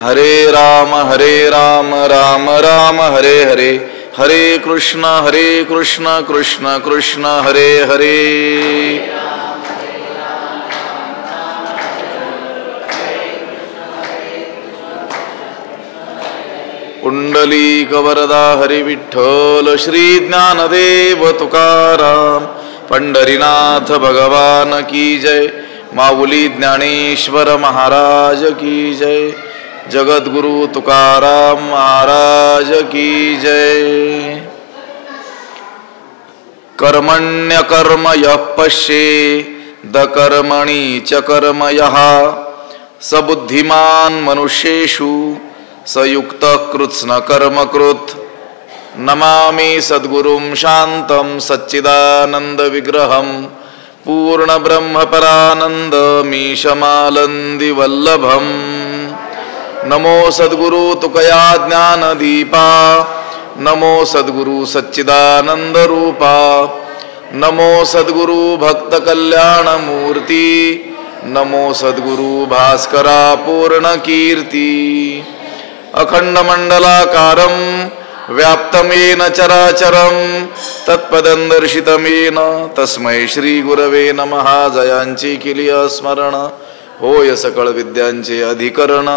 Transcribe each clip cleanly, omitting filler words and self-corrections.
हरे राम राम राम हरे हरे, हरे कृष्ण कृष्ण कृष्ण हरे हरे। पुंडलीक वरदा हरि विठ्ठल, श्री ज्ञानदेव तुकाराम, पंढरीनाथ भगवान की जय, माऊली ज्ञानेश्वर महाराज की जय, जगद्गुरु तुकाराम महाराज की जय। कर्मण्य कर्म यः पश्येद कर्मणि च कर्म यः, स बुद्धिमान् मनुष्येषु स युक्तः कृत्स्न कर्म कृत्। नमामि सद्गुरुं शान्तं सच्चिदानन्द विग्रहं, पूर्ण ब्रह्म परानंद मीशमालंदी वल्लभम। नमो सद्गुरु तुकया ज्ञान दीपा, नमो सद्गुरु सच्चिदानंद रूपा, नमो सद्गुरु भक्त कल्याण मूर्ति, नमो सद्गुरु भास्करा पूर्ण कीर्ति। अखंड मंडलाकारं व्याप्तं येन चराचरं, तत्पदं दर्शितं येन तस्मै श्री गुरवे नमः। जयांची केली स्मरण, होय सकळ विद्यांचे अधिकरण,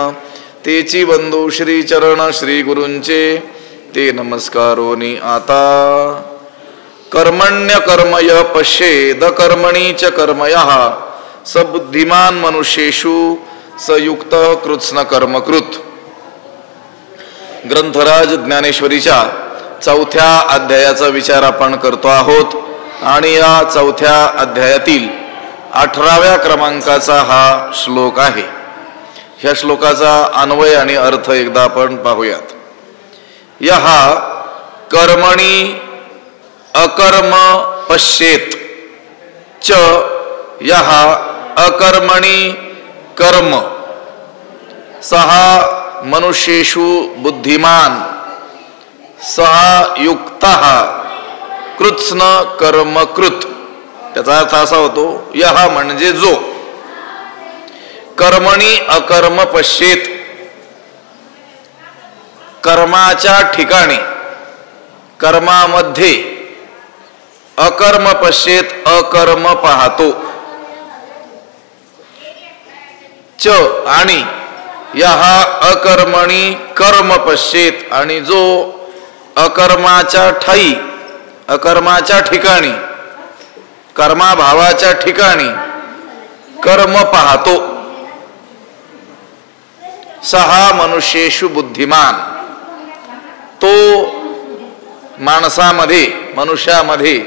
तेची बंधू श्री चरण श्री गुरूंचे, ते नमस्कारोनी आता। कर्मण्य कर्म यः पश्येद कर्मणि च कर्म यः, स बुद्धिमान् मनुष्येषु स युक्तः कृत्स्न कर्म कृत्। ग्रंथराज ज्ञानेश्वरीच्या 4थ्या अध्यायाचा विचार आपण करतो आहोत आणि या 4थ्या अध्यायातील 18व्या क्रमांकाचा हा श्लोक आहे। ह्या श्लोकाचा अन्वय आणि अर्थ एकदा आपण पाहूयात। यः कर्मणि अकर्म पश्येत च यः अकर्मणि कर्म, सः मनुष्येषु बुद्धिमान सः युक्तः कृत्स्न कर्म कृत। त्याचा अर्थ असा होतो, यः म्हणजे जो कर्मणि अकर्म पश्येत, कर्माच्या ठिकाणी कर्मामध्ये अकर्म पश्येत अकर्म पाहतो, च आणि यः अकर्मणि कर्म पश्येत, आणि जो अकर्माच्या ठाई अकर्माच्या ठिकाणी कर्माभावाच्या ठिकाणी कर्म पाहतो, सहा मनुष्येषु बुद्धिमान, तो माणसामध्ये मनुष्यामध्ये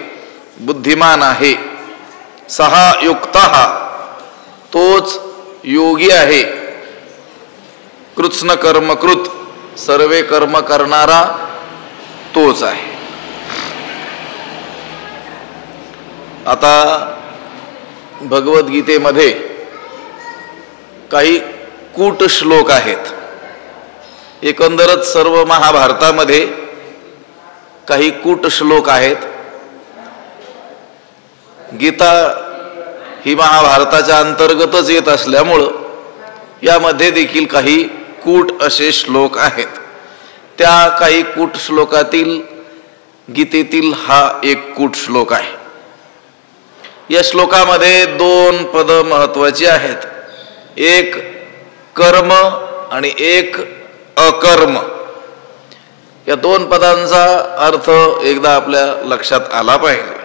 बुद्धिमान आहे। सहा युक्तः, तोच योगी आहे। कृत्स्न कर्म कृत, सर्वे कर्म करणारा तोच आहे। आता भगवद्गीतेमध्ये काही कूट श्लोक आहेत। एकंदरच सर्व महाभारतामध्ये काही कूट श्लोक आहेत। गीता ही महाभारताच्या अंतर्गतच येत असल्यामुळं यामध्ये देखील काही कूट असे श्लोक आहेत। त्या काही कूट श्लोकातील गीतेतील हा एक कूट श्लोक आहे। या श्लोकामध्ये 2 पद महत्वाची आहेत, एक कर्म आणि एक अकर्म। या 2 पदांचा अर्थ एकदा आपल्या लक्षात आला पाहिजे।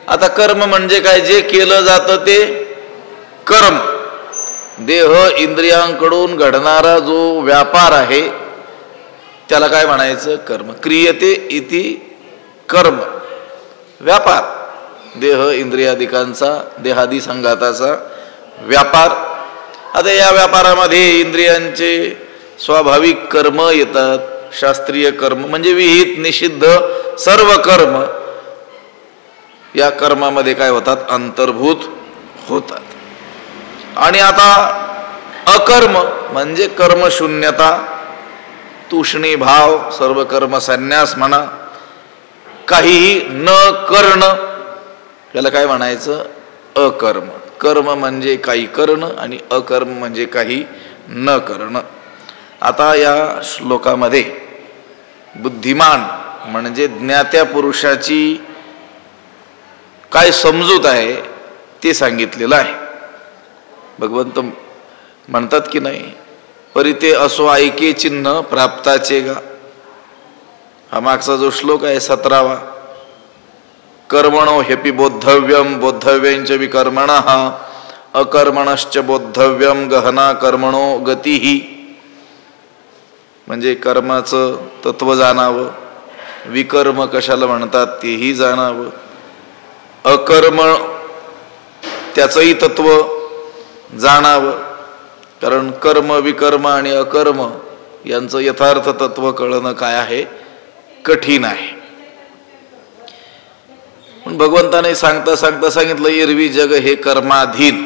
आता कर्म म्हणजे काय? जे केलं जातं ते कर्म, देह इंद्रियांकडून घडणारा जो व्यापार आहे त्याला काय म्हणायचं? कर्म। क्रियते इति कर्म, व्यापार, देह इंद्रियादिकांचा देहादी संघाताचा व्यापार। आता या व्यापारामध्ये इंद्रियांचे स्वाभाविक कर्म येतात, शास्त्रीय कर्म म्हणजे विहित निषिद्ध सर्व कर्म या कर्मामध्ये काय होतात? अंतर्भूत होतात। आणि आता अकर्म म्हणजे कर्मशून्यता, तुष्णी भाव, सर्व कर्म संन्यास म्हणा, काहीही न करणं, याला काय म्हणायचं? अकर्म। कर्म म्हणजे काही करणं आणि अकर्म म्हणजे काही न करणं. आता या श्लोकामध्ये बुद्धिमान म्हणजे ज्ञात्या पुरुषाची काय समजूत आहे ते सांगितलेलं आहे. भगवंत म्हणतात की नाही, परिते असो ऐके चिन्ह प्राप्ताचे गा. हा मागचा जो श्लोक आहे 17वा, कर्मणो ह्यपि बोद्धव्यम बोद्धव्यंच विकर्मणः अकर्मणश्च बोद्धव्यम गहना कर्मणो गतिही. म्हणजे कर्माचं तत्व जाणावं, विकर्म कशाला म्हणतात तेही जाणावं, अकर्म त्याचंही तत्व जाणावं. कारण कर्म विकर्म आणि अकर्म यांचं यथार्थ तत्व कळणं काय आहे, कठीण आहे. पण भगवंताने सांगता सांगता सांगितलं एरवी जग हे कर्माधीन,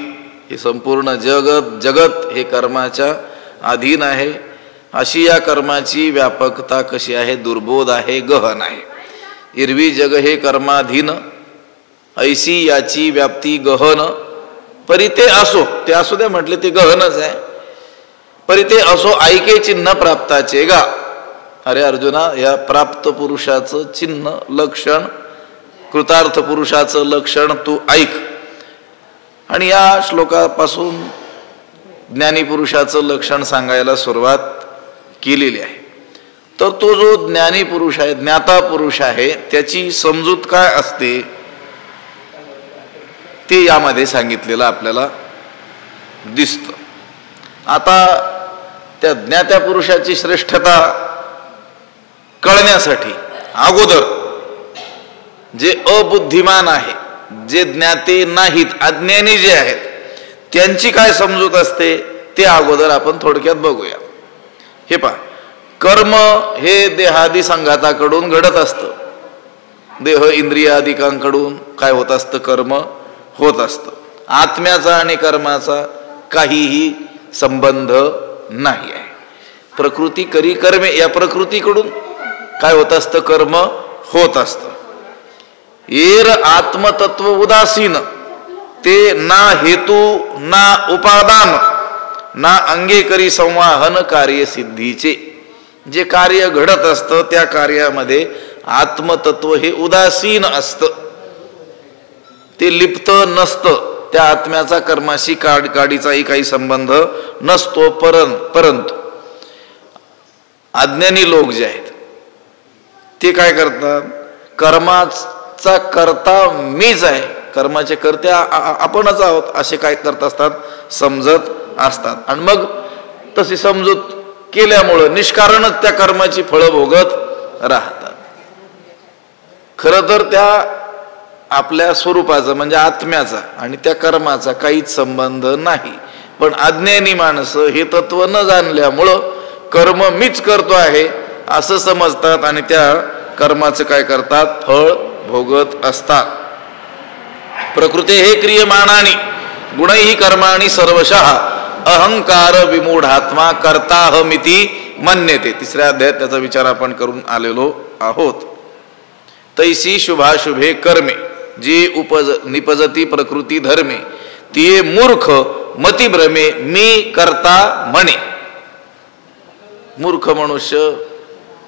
हे संपूर्ण जगत हे कर्माच्या अधीन आहे. अशी या कर्माची व्यापकता कशी आहे, दुर्बोध आहे, गहन आहे. एरवी जग हे कर्माधीन, ऐशी याची व्याप्ती गहन. परिते असो, ते असू द्या म्हटले ते गहनच आहे. परिते असो ऐके चिन्ह प्राप्ताचे गा. अरे अर्जुना, या प्राप्त पुरुषाचं चिन्ह लक्षण, कृतार्थ पुरुषाचं लक्षण तू ऐक. आणि या श्लोकापासून ज्ञानी पुरुषाचं लक्षण सांगायला सुरुवात केलेली आहे. तर तो जो ज्ञानी पुरुष आहे, ज्ञाता पुरुष आहे, त्याची समजूत काय असते ते यामध्ये सांगितलेलं आपल्याला दिसतं. आता त्या ज्ञात्या पुरुषाची श्रेष्ठता कळण्यासाठी अगोदर जे अबुद्धिमान आहे, जे ज्ञाते नाहीत, अज्ञानी जे आहेत, त्यांची काय समजूत असते ते अगोदर आपण थोडक्यात बघूया. हे पहा, कर्म हे देहादी संघाताकडून घडत असतं. देह इंद्रियादिकांकडून काय होत असतं, कर्म होत असतं. आत्म्याचा आणि कर्माचा काहीही संबंध नाही आहे. प्रकृती करी कर्मे, या प्रकृतीकडून काय होत असतं, कर्म होत असतं. येर आत्मतत्व उदासीन, ते ना हेतू ना उपादान ना अंगे करी संवाहन कार्य सिद्धीचे. जे कार्य घडत असतं त्या कार्यामध्ये आत्मतत्व हे उदासीन असतं, ते लिप्त नसतं. त्या आत्म्याचा कर्माशी काडीचाही काही संबंध नसतो. परंतु अज्ञानी लोक जे आहेत ते काय करतात, कर्माचा कर्ता मीच आहे, कर्माचे कर्ते आपणच आहोत असे काय करत असतात, समजत असतात. आणि मग तशी समजूत केल्यामुळं निष्कारणच त्या कर्माची फळं भोगत राहतात. खरं तर त्या आपल्या स्वरूपाचा म्हणजे आत्म्याचा आणि त्या कर्माचा काहीच संबंध नाही. पण अज्ञानी माणसं हे तत्व न जाणल्यामुळं कर्म मीच करतो आहे असं समजतात आणि त्या कर्माचं काय करतात, फळ भोगत असतात. प्रकृते हे क्रियमाणानी गुणैहि कर्माणि सर्वशः अहंकार विमूढात्मा कर्ताहमिति मन्यते. तिसऱ्या अध्यायात त्याचा विचार आपण करून आलेलो आहोत. तैसी शुभाशुभे कर्मे जी निपजती प्रकृती धर्मे तिये मूर्ख मती भ्रमे मी करता म्हणे. मूर्ख मनुष्य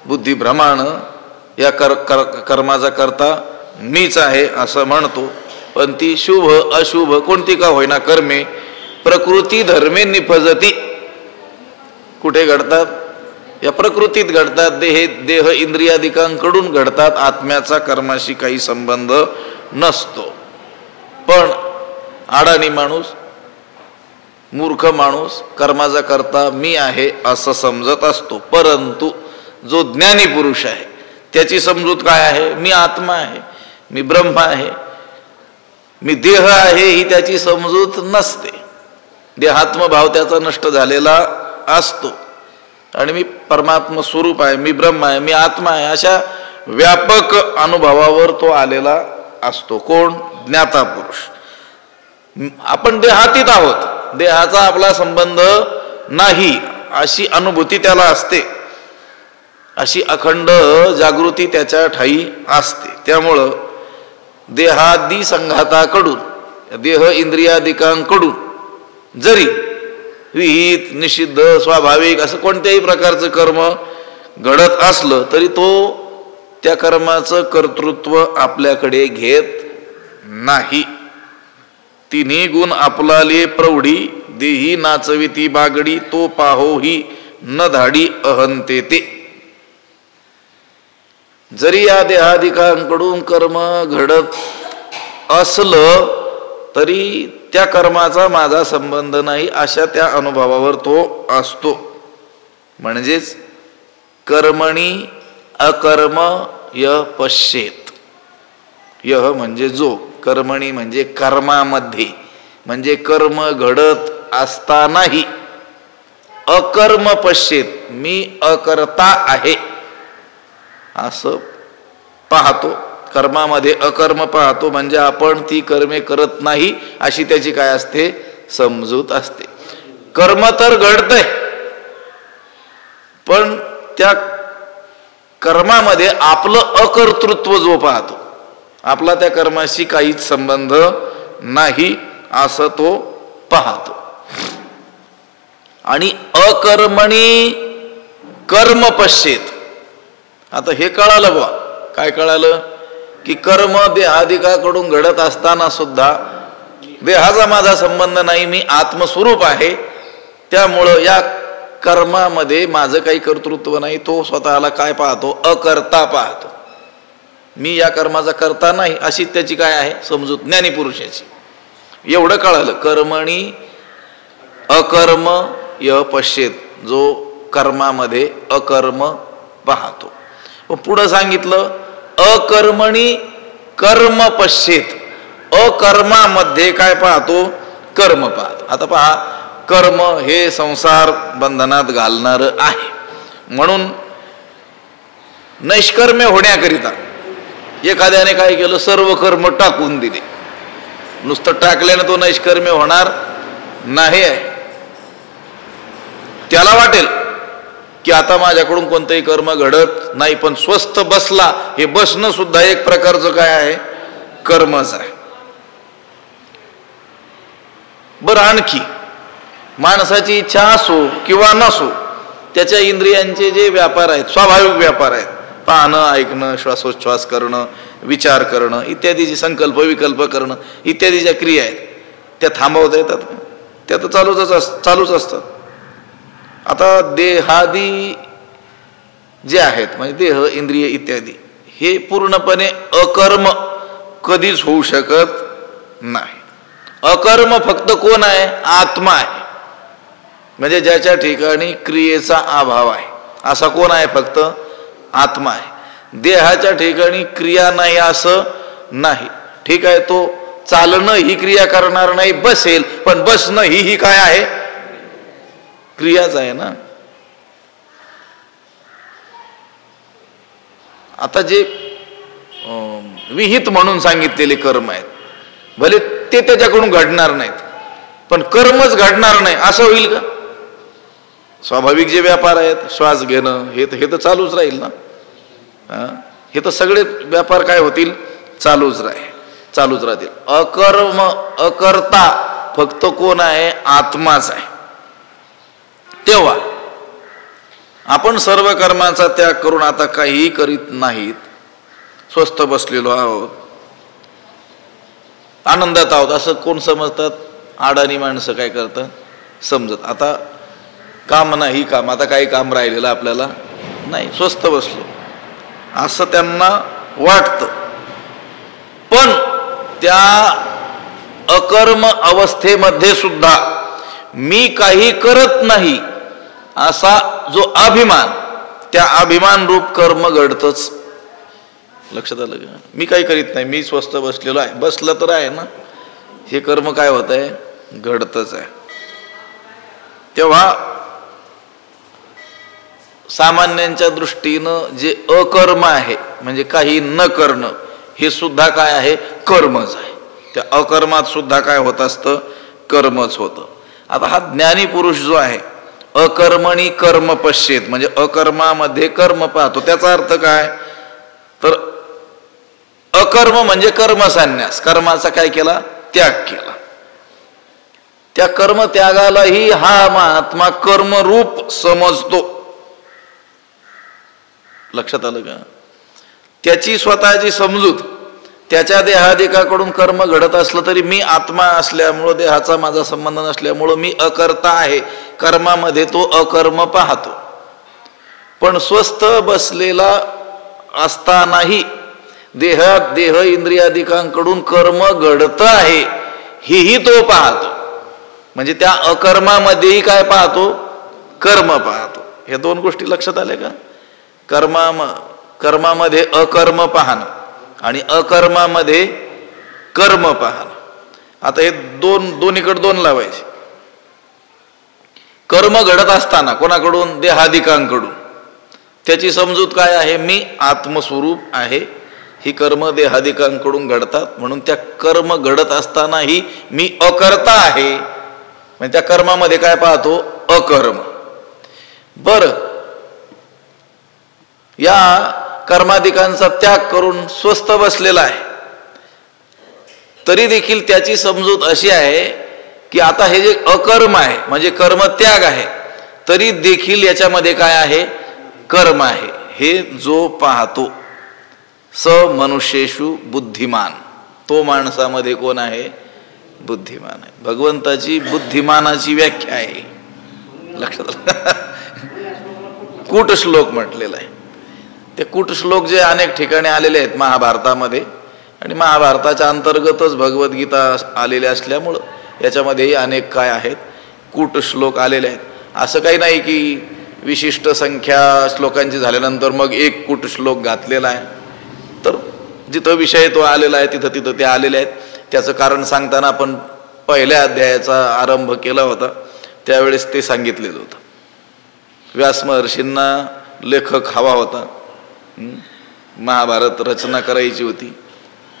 बुद्धिभ्रमाण या कर्माचा करता मीच आहे असं म्हणतो. पण ती शुभ अशुभ कोणती का होईना कर्मे प्रकृती धर्मे निपजती. कुठे घडतात, या प्रकृतीत घडतात. देह इंद्रियादिकांकडून घडतात. आत्म्याचा कर्माशी काही संबंध नसतो. पण अडाणी माणूस, मूर्ख माणूस कर्माचा करता मी आहे असं समजत असतो. परंतु जो ज्ञानी पुरुष आहे त्याची समजूत काय आहे, मी आत्मा आहे, मी ब्रह्म आहे, मी देह आहे, ही त्याची समजूत नसते. देहात्मभाव त्याचा नष्ट झालेला असतो आणि मी परमात्मा स्वरूप आहे, मी ब्रह्म आहे, मी आत्मा आहे, अशा व्यापक अनुभवावर तो आलेला असतो. कोण, ज्ञाता पुरुष. आपण देहातीत आहोत, देहाचा आपला संबंध नाही अशी अनुभूती त्याला असते. अशी अखंड जागृती त्याच्या ठाई असते. त्यामुळं देहादी संघाताकडून, देह इंद्रियादिकांकडून जरी विहित निषिद्ध स्वाभाविक असं कोणत्याही प्रकारचं कर्म घडत असलं तरी तो त्या कर्माचं कर्तृत्व आपल्याकडे घेत नाही. तिन्ही गुण आपलाले प्रौढी देही नाचविती बागडी तो पाहोही न धाडी अहंते ते. जरी या देहादिकांकडून कर्म घडत असलं तरी त्या कर्माचा माझा संबंध नाही अशा त्या अनुभवावर तो असतो. म्हणजेच कर्मणी अकर्म य पश्येत. यह म्हणजे जो, कर्मणी म्हणजे कर्मामध्ये, म्हणजे कर्म घडत असतानाही अकर्म पश्येत, मी अकर्ता आहे असं पाहतो. कर्मामध्ये अकर्म पाहतो म्हणजे आपण ती कर्मे करत नाही अशी त्याची काय असते, समजूत असते. कर्म तर घडतंय पण त्या कर्मामध्ये आपलं अकर्तृत्व जो पाहतो, आपला त्या कर्माशी काहीच संबंध नाही असं तो पाहतो. आणि अकर्मणी कर्म पश्येत. आता हे कळालं बा, काय कळालं की कर्म देहादिकाकडून घडत असताना सुद्धा देहाचा माझा संबंध नाही, मी आत्मस्वरूप आहे, त्यामुळं या कर्मामध्ये माझं काही कर्तृत्व नाही. तो स्वतःला काय पाहतो, अकर्ता पाहतो. मी या कर्माचा करता नाही अशी त्याची काय आहे समजूत, ज्ञानी पुरुषाची. एवढं कळालं. कर्मणी अकर्म य पश्येत, जो कर्मामध्ये अकर्म पाहतो. पुढं सांगितलं अकर्मणी कर्म पश्येत, अकर्मामध्ये काय पाहतो, कर्म पाहतो. आता पहा, कर्म हे संसार बंधनात घालणार आहे. म्हणून नैष्कर्म्य होण्याकरिता एखाद्याने काय केलं, सर्व कर्म टाकून दिले. नुसतं टाकल्याने तो नैष्कर्म्य होणार नाही आहे. त्याला वाटेल की आता माझ्याकडून कोणतंही कर्म घडत नाही, पण स्वस्थ बसला, हे बसणं सुद्धा एक प्रकारचं काय आहे, कर्मच आहे. बरं, आणखी माणसाची इच्छा असो किंवा नसो, त्याच्या इंद्रियांचे जे व्यापार आहेत, स्वाभाविक व्यापार आहेत, पाहणं, ऐकणं, श्वासोच्छ्वास करणं, विचार करणं इत्यादीचे, संकल्प विकल्प करणं इत्यादी ज्या क्रिया आहेत त्या थांबवता येतात, त्या तर चालूच असतात. आता देहादी जे आहेत म्हणजे देह इंद्रिय इत्यादी, हे पूर्णपणे अकर्म कधीच होऊ शकत नाही. अकर्म फक्त कोण आहे, आत्मा आहे. म्हणजे ज्याच्या ठिकाणी क्रियेचा अभाव आहे असा कोण आहे, फक्त आत्मा आहे. देहाच्या ठिकाणी क्रिया नाही असं नाही. ठीक आहे, तो चालणं ही क्रिया करणार नाही, बसेल, पण बसणं ही काय आहे, क्रियाच आहे ना. आता जे विहित म्हणून सांगितलेले कर्म आहेत, भले ते त्याच्याकडून घडणार नाहीत, पण कर्मच घडणार नाही असं होईल का. स्वाभाविक जे व्यापार आहेत, श्वास घेणं, हे तर चालूच राहील ना. हे तर सगळे व्यापार काय होतील, चालूच राहतील. अकर्म अकर्ता फक्त कोण आहे, आत्माच आहे. तेव्हा आपण सर्व कर्माचा त्याग करून आता काहीही करीत नाहीत, स्वस्थ बसलेलो आहोत, आनंदात आहोत असं कोण समजतात, अडाणी माणसं काय करतात, समजत आता काम नाही, काम आता काही काम राहिलेलं आपल्याला नाही, स्वस्थ बसलो असं त्यांना वाटतं. पण त्या अकर्म अवस्थेमध्ये सुद्धा मी काही करत नाही असा जो अभिमान, त्या अभिमान रूप कर्म घडतच. लक्षात आलं का. मी काही करीत नाही, मी स्वस्थ बसलेलो आहे, बसलं तर आहे ना, हे कर्म काय होत आहे, घडतच आहे. तेव्हा सामान्यांच्या दृष्टीनं जे अकर्म आहे म्हणजे काही न करणं, हे सुद्धा काय आहे, कर्मच आहे. त्या अकर्मात सुद्धा काय होत असतं, कर्मच होतं. आता हा ज्ञानी पुरुष जो आहे, अकर्मणी कर्म पश्येत म्हणजे अकर्मामध्ये कर्म पाहतो. त्याचा अर्थ काय, तर अकर्म म्हणजे कर्मसन्यास, कर्माचा काय केला, त्याग केला. त्या कर्मत्यागालाही हा महात्मा कर्मरूप समजतो. लक्षात आलं का? त्याची स्वतःची समजूत, त्याच्या देहादिकाकडून कर्म घडत असलं तरी मी आत्मा असल्यामुळं, देहाचा माझा संबंध नसल्यामुळं मी अकर्ता आहे, कर्मामध्ये तो अकर्म पाहतो. पण स्वस्थ बसलेला असतानाही देहात देह इंद्रियादिकांकडून कर्म घडत आहे हेही तो पाहतो. म्हणजे त्या अकर्मामध्येही काय पाहतो? कर्म पाहतो. हे दोन गोष्टी लक्षात आल्या का? कर्मामध्ये अकर्म पाहणं आणि अकर्मामध्ये कर्म पाहणं. आता हे दोन्हीकडे दोन लावायचे. कर्म घडत असताना कोणाकडून? देहादिकांकडून. त्याची समजूत काय आहे? मी आत्मस्वरूप आहे. ही कर्म देहादिकांकडून घडतात, म्हणून त्या कर्म घडत असतानाही मी अकर्ता आहे. म्हणजे त्या कर्मामध्ये काय पाहतो? अकर्म. बरं, या कर्माधिकांचा त्याग करून स्वस्थ बसलेला आहे, तरी देखील त्याची समजूत अशी आहे की आता हे जे अकर्म आहे म्हणजे कर्मत्याग आहे, तरी देखील याच्यामध्ये काय आहे? कर्म आहे. हे जो पाहतो स मनुष्येषु बुद्धिमान, तो माणसामध्ये कोण आहे? बुद्धिमान आहे. भगवंताची बुद्धिमानाची व्याख्या आहे. लक्षात कूट श्लोक म्हटलेला आहे. ते कूट श्लोक जे अनेक ठिकाणी आलेले आहेत महाभारतामध्ये, आणि महाभारताच्या अंतर्गतच भगवद्गीता आलेल्या असल्यामुळं याच्यामध्येही अनेक काय आहेत? कूट श्लोक आलेले आहेत. असं काही नाही की विशिष्ट संख्या श्लोकांची झाल्यानंतर मग एक कूट श्लोक घातलेला आहे. तर जिथं विषय तो आलेला आहे तिथं तिथं ते आलेले आहेत. त्याचं कारण सांगताना आपण पहिल्या अध्यायाचा आरंभ केला होता, त्यावेळेस ते सांगितलेलं होतं. व्यास महर्षींना लेखक हवा होता, महाभारत रचना करायची होती,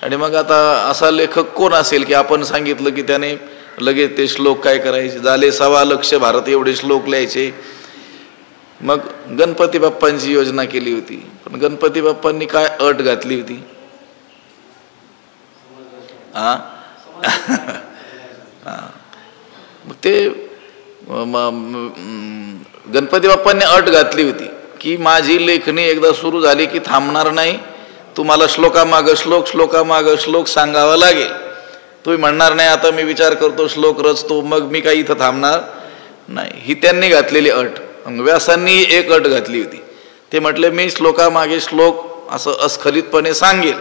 आणि मग आता असा लेखक कोण असेल की आपण सांगितलं की त्याने लगेच ते श्लोक काय करायचे? झाले 1.25 लाख भारत एवढे श्लोक लिहायचे. मग गणपती बाप्पांची योजना केली होती, पण गणपती बाप्पांनी काय अट घातली होती? मग ते गणपती बाप्पांनी अट घातली होती की माझी लेखणी एकदा सुरू झाली की थांबणार नाही. तुम्हाला श्लोकामाग श्लोक श्लोकामाग श्लोक सांगावा लागेल. तुम्ही म्हणणार नाही आता मी विचार करतो श्लोक रचतो मग मी काही इथं थांबणार नाही. ही त्यांनी घातलेली अट. व्यासांनी एक अट घातली होती. ते म्हटले मी श्लोकामागे श्लोक असं अस्खलितपणे सांगेल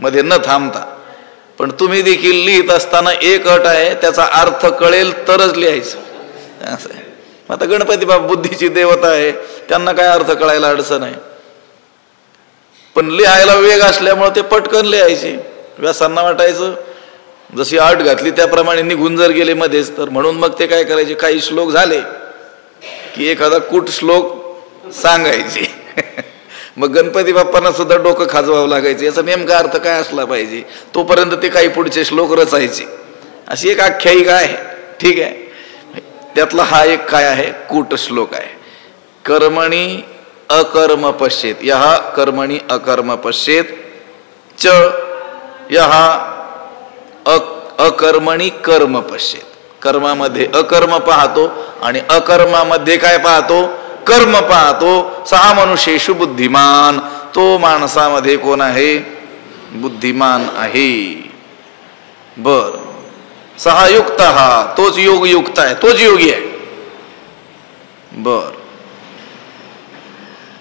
मध्ये न थांबता, पण तुम्ही देखील लिहित असताना एक अट आहे, त्याचा अर्थ कळेल तरच लिहायचं. असं आहे. आता गणपती बाप्पा बुद्धीची देवता आहे, त्यांना काय अर्थ कळायला अडचण आहे, पण लिहायला वेग असल्यामुळे ते पटकन लिहायचे. व्यासांना वाटायचं जशी अट घातली त्याप्रमाणे निघून जर गेले मध्येच तर, म्हणून मग ते काय करायचे, काही श्लोक झाले की एखादा कूट श्लोक सांगायचे. मग गणपती बाप्पांना सुद्धा डोकं खाजवावं लागायचं, याचा नेमका अर्थ काय असला पाहिजे, तोपर्यंत ते काही पुढचे श्लोक रचायचे. अशी एक आख्यायिका आहे. ठीक आहे. त्यातला हा एक काय आहे? कूट श्लोक आहे. कर्मणी अकर्म पश्येत, यह कर्मणी अकर्म पश्येत च यह अकर्मणी कर्म पश्येत. कर्मामध्ये अकर्म पाहतो आणि अकर्मामध्ये काय पाहतो? कर्म पाहतो. सहा मनुष्येषु बुद्धिमान, तो माणसामध्ये कोण आहे? बुद्धिमान आहे. बर, सहा युक्त, हा तोच योग युक्त आहे, तोच योगी आहे. बर,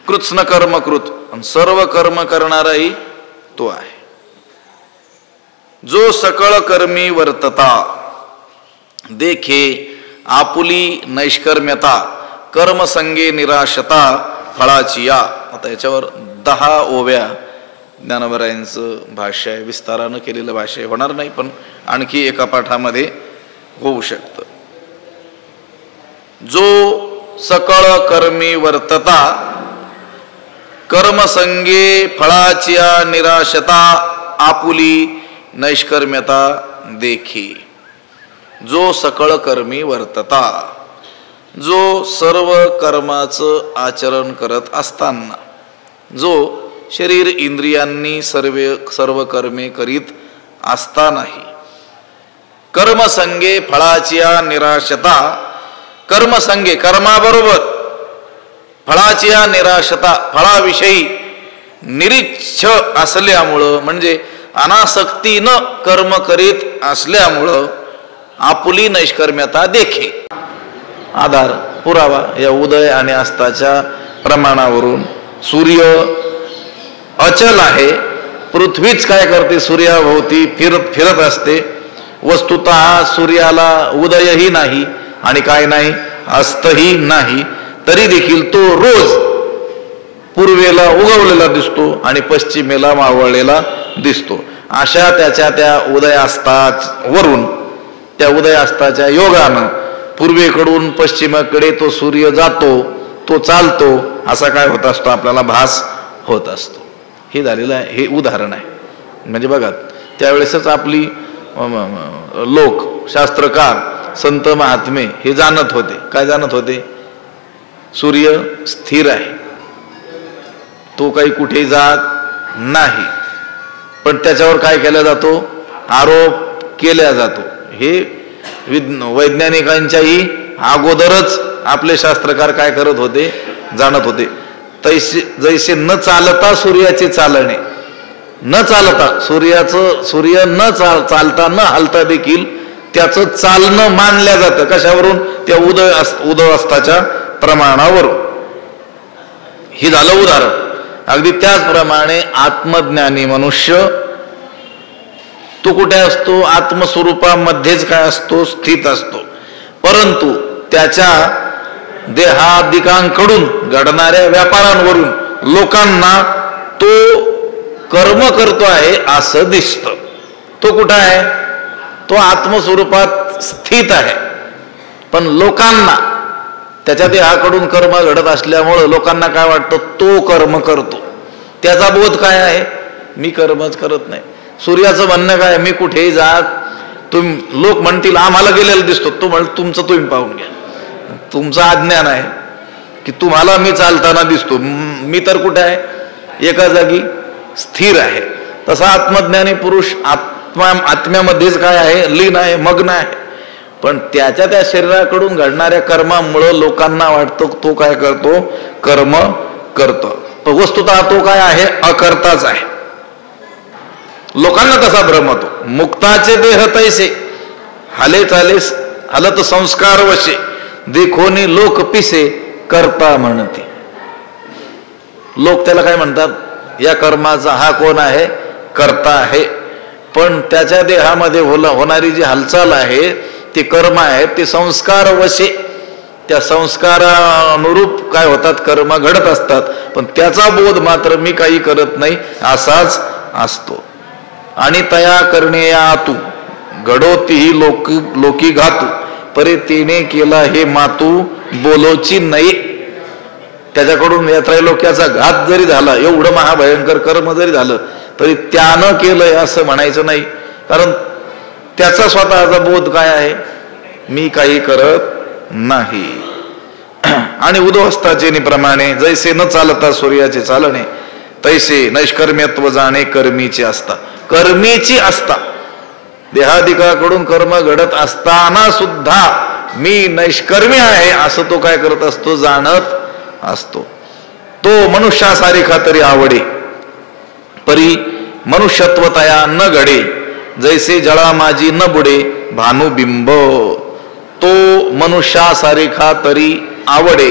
कृत्स्न कर्म कृत, सर्व कर्म करणाराही तो आहे. जो सकळ कर्मी वर्तता देखे आपुली नैष्कर्म्यता कर्मसंगे निराशता फळाची या. आता याच्यावर 10 ओव्या ज्ञानोबरायांचं भाष्य आहे, विस्तारानं केलेलं भाष्य होणार नाही, पण आणखी एका पाठामध्ये होऊ शकतं. जो सकळ कर्मी वर्तता कर्मसंगे फळाची निराशता आपुली नैष्कर्म्यता देखी. जो सकळ कर्मी वर्तता, जो सर्व कर्माचं आचरण करत असताना, जो शरीर इंद्रियांनी सर्व कर्मे करीत असतानाही कर्मसंगे फळाचिया निराशता, कर्मसंगे कर्माबरोबर फळाचिया निराशता, फळाविषयी निरीच्छ असल्यामुळं म्हणजे अनासक्तीनं कर्म करीत असल्यामुळं आपुली नैष्कर्म्यता देखे. आधार पुरावा या उदय आणि अस्ताच्या प्रमाणावरून सूर्य अचल आहे, पृथ्वीच काय करते सूर्याभोवती फिरत असते. वस्तुतः सूर्याला उदयही नाही आणि काय नाही अस्तही नाही, तरी देखील तो रोज पूर्वेला उगवलेला दिसतो आणि पश्चिमेला मावळलेला दिसतो. अशा त्याच्या त्या उदयास्तावरून त्या उदयास्ताच्या योगानं पूर्वेकडून पश्चिमेकडे तो सूर्य जातो, तो चालतो, असा काय होत असतो आपल्याला भास होत असतो. हे झालेलं आहे, हे उदाहरण आहे. म्हणजे बघा त्यावेळेसच आपली लोक शास्त्रकार संत महात्मे हे जाणत होते. काय जाणत होते? सूर्य स्थिर आहे, तो काही कुठे जात नाही, पण त्याच्यावर काय केला जातो? आरोप केला जातो. हे वैज्ञानिकांच्याही अगोदरच आपले शास्त्रकार काय करत होते? जाणत होते. तैसे जैसे न चालता सूर्याचे चालणे, न चालता सूर्य न चालता न हलता देखील त्याचं चालणं मानल्या जातं. कशावरून? त्या उदय अस्ताच्या प्रमाणावरून. हे झालं उदाहरण. अगदी त्याचप्रमाणे आत्मज्ञानी मनुष्य तो कुठे असतो? आत्मस्वरूपामध्येच काय असतो? स्थित असतो. परंतु त्याच्या देहादिकांकडून घडणाऱ्या व्यापारांवरून लोकांना तो कर्म करतो आहे असं दिसतं. तो कुठं आहे? तो आत्मस्वरूपात स्थित आहे, पण लोकांना त्याच्या देहाकडून कर्म घडत असल्यामुळं लोकांना काय वाटतं? तो कर्म करतो. त्याचा बोध काय आहे? मी कर्मच करत नाही. सूर्याचं म्हणणं काय? मी कुठेही जात, लोक म्हणतील आम्हाला गेलेला दिसतो, तो म्हण तुमचं तुम्ही पाहून घ्या. तुमचं अज्ञान आहे की तुम्हाला मी चालताना दिसतो, मी तर कुठे आहे? एका जागी स्थिर आहे. तसा आत्मज्ञानी पुरुष आत्म्यामध्येच काय आहे? लीन आहे, मग्न आहे. पण त्याच्या त्या शरीराकडून घडणाऱ्या कर्मामुळं लोकांना वाटतं तो काय करतो? कर्म करतो. वस्तुतः तो काय आहे? अकर्ताच आहे. लोकांना तसा भ्रम होतो. मुक्ताचे देह तैसे हाले चाले हलत संस्कार वशे, देखोनी लोक पिसे करता म्हणते. लोक त्याला काय म्हणतात? या कर्माचा हा कोण आहे? कर्ता आहे. पण त्याच्या देहामध्ये होणारी जी हालचाल आहे ते कर्म आहे, ते संस्कार वशे, त्या संस्कारानुरूप काय होतात? कर्म घडत असतात. पण त्याचा बोध मात्र मी काही करत नाही असाच असतो. आणि तया करणे या आतू घडो तीही लोकी घातू, परे तिने केला हे मातू बोलोची नाही. त्याच्याकडून या त्रैलोक्याचा घात जरी झाला, एवढं महाभयंकर कर्म जरी झालं, तरी त्यानं केलंय असं म्हणायचं नाही. कारण त्याचा स्वतःचा बोध काय आहे? मी काही करत नाही. आणि उदवस्थाचे प्रमाणे जैसे न चालता सूर्याचे चालणे, तैसे नैष्कर्म्यत्व जाणे कर्मीचे असता. कर्मीची असता देहादिकाकडून कर्म घडत असताना सुद्धा मी नैष्कर्म्य आहे असं तो काय करत असतो? जाणत असतो. तो मनुष्यासारिखा तरी आवडे, परी मनुष्यत्वतया न घडे, जैसे जळा माझी न बुडे भानुबिंब. तो मनुष्यासारिखा तरी आवडे,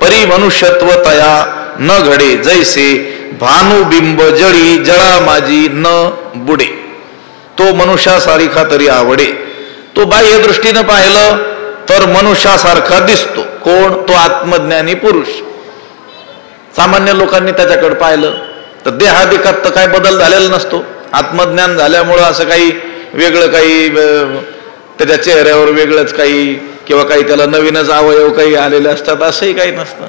परी मनुष्यत्वतया न घडे, जैसे भानुबिंब जळी जळा माझी न बुडे. तो मनुष्यासारिखा तरी आवडे. तो बाह्य दृष्टीनं पाहिलं तर मनुष्यासारखा दिसतो. कोण? तो आत्मज्ञानी पुरुष. सामान्य लोकांनी त्याच्याकडे पाहिलं तर देहादिकात तर काय बदल झालेला नसतो. आत्मज्ञान झाल्यामुळं असं काही वेगळं काही त्याच्या चेहऱ्यावर वेगळंच काही किंवा काही त्याला नवीनच अवयव काही आलेले असतात असंही काही नसतं.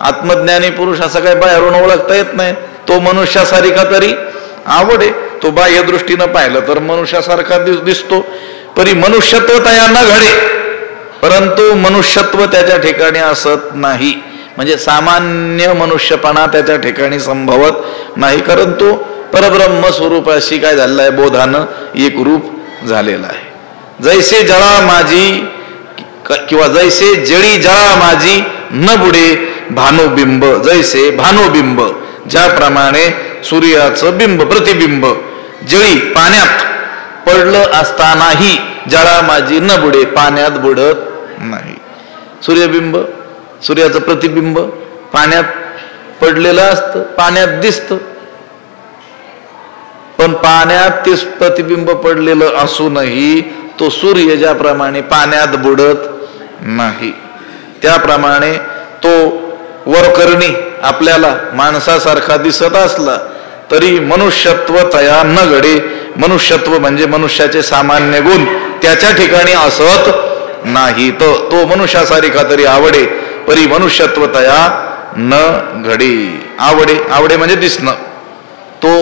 आत्मज्ञानी पुरुष असं काही बाहेरून ओळखता येत नाही. तो मनुष्यासारखा तरी आवडे. तो बाह्य दृष्टीनं पाहिलं तर मनुष्यासारखा दिसतो, परी मनुष्यत्व तया न घडे, परंतु मनुष्यत्व त्याच्या ठिकाणी असत नाही. म्हणजे सामान्य मनुष्यपणा त्याच्या ठिकाणी संभवत नाही. कारण तो परब्रह्म स्वरूपाशी काय झालेला आहे? बोधानं एक रूप झालेला आहे. जैसे जळा माझी किंवा जैसे जळी जळा माझी न बुडे भानुबिंब, जैसे भानुबिंब ज्याप्रमाणे सूर्याचं बिंब प्रतिबिंब जळी पाण्यात पडलं असतानाही जळा माझी न बुडे, पाण्यात बुडत नाही. सूर्यबिंब सूर्याचं प्रतिबिंब पाण्यात पडलेलं असतं, पाण्यात दिसतं, पण पाण्यात ते प्रतिबिंब पडलेलं असूनही तो सूर्य ज्याप्रमाणे पाण्यात बुडत नाही त्याप्रमाणे तो वरकरणी आपल्याला माणसासारखा दिसत असला तरी मनुष्यत्व तया न घडे. मनुष्यत्व म्हणजे मनुष्याचे सामान्य गुण त्याच्या ठिकाणी असत नाही. तो मनुष्यासारखा तरी आवडे परी मनुष्यत्व तया न घडे. आवडे म्हणजे दिसणं. तो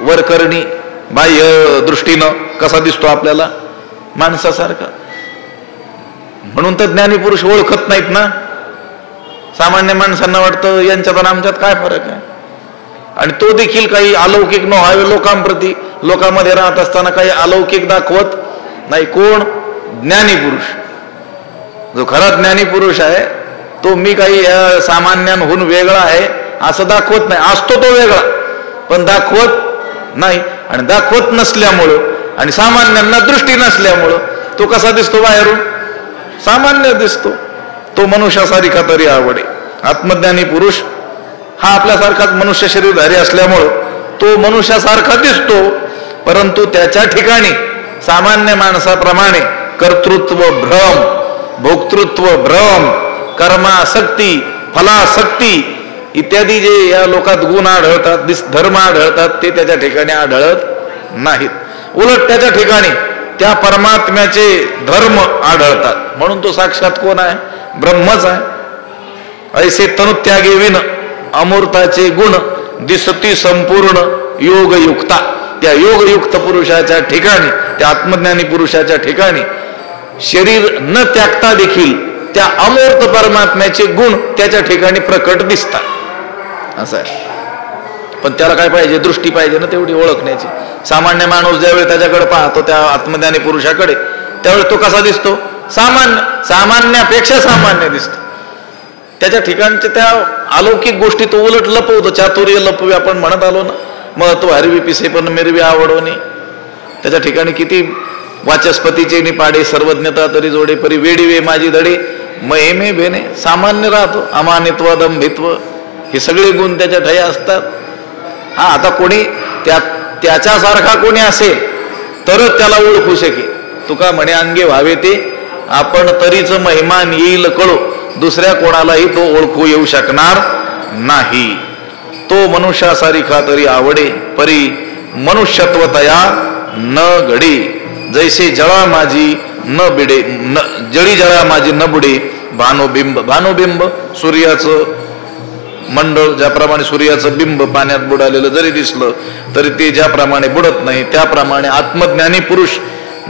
वरकरणी बाह्य दृष्टीनं कसा दिसतो आपल्याला? माणसासारखा. म्हणून तर ज्ञानी पुरुष ओळखत नाहीत ना. सामान्य माणसांना वाटतं यांच्यात आणि आमच्यात काय फरक आहे. आणि तो देखील काही अलौकिक न व्हावे लोकांप्रती लोकांमध्ये राहत असताना काही अलौकिक दाखवत नाही. कोण? ज्ञानी पुरुष. जो खरा ज्ञानी पुरुष आहे तो मी काही सामान्यांहून वेगळा आहे असं दाखवत नाही. असतो तो वेगळा पण दाखवत नाही. आणि दाखवत नसल्यामुळं आणि सामान्यांना दृष्टी नसल्यामुळं तो कसा दिसतो? बाहेरून सामान्य दिसतो. तो मनुष्यासारखा तरी आवडे. आत्मज्ञानी पुरुष हा आपल्यासारखाच मनुष्य शरीरधारी असल्यामुळं तो मनुष्यासारखा दिसतो, परंतु त्याच्या ठिकाणी सामान्य माणसाप्रमाणे कर्तृत्व भ्रम, भोक्तृत्व भ्रम, कर्मासक्ती, फलासक्ती इत्यादी जे या लोकात गुण आढळतात, धर्म आढळतात ते त्याच्या ठिकाणी आढळत नाहीत. उलट त्याच्या ठिकाणी त्या परमात्म्याचे धर्म आढळतात. म्हणून तो साक्षात कोण आहे? ब्रह्मच आहे. ऐसे तनुत्यागे विन अमूर्ताचे गुण दिसती संपूर्ण योगयुक्ता. त्या योगयुक्त पुरुषाच्या ठिकाणी, त्या आत्मज्ञानी पुरुषाच्या ठिकाणी शरीर न त्यागता देखील त्या अमूर्त परमात्म्याचे गुण त्याच्या ठिकाणी प्रकट दिसतात. असं आहे. पण त्याला काय पाहिजे? दृष्टी पाहिजे ना तेवढी ओळखण्याची. सामान्य माणूस ज्यावेळी त्याच्याकडे पाहतो त्या आत्मज्ञानी पुरुषाकडे त्यावेळी तो कसा दिसतो? सामान्यापेक्षा सामान्य दिसतो. त्याच्या ठिकाणच्या त्या अलौकिक गोष्टी तो उलट लपवतो. चातुर्य लपवे आपण म्हणत आलो ना. महत्व हरवी पिसे पण मिरवी आवडवणे. त्याच्या ठिकाणी किती वाचस्पतीचे निपाडे सर्वज्ञता तरी जोडे परी वेडीवे माझी धडे महिमे भेने. सामान्य राहतो. अमानित्व दंभित्व हे सगळे गुण त्याच्या ठय असतात. हा आता कोणी त्याच्यासारखा कोणी असेल तरच त्याला ओळखू शकेल. तुका म्हणे अंगे व्हावे ते आपण तरीच महिमान येईल कळो. दुसऱ्या कोणालाही तो ओळखू येऊ शकणार नाही. तो मनुष्यासारखा तरी आवडे परी मनुष्यत्वतया न घडे. जैसे जळा माझी न बिडे, जळी जळा माझी न बुडे भानुबिंब. भानुबिंब सूर्याचं मंडळ, ज्याप्रमाणे सूर्याचं बिंब पाण्यात बुडालेलं जरी दिसलं तरी ते ज्याप्रमाणे बुडत नाही त्याप्रमाणे आत्मज्ञानी पुरुष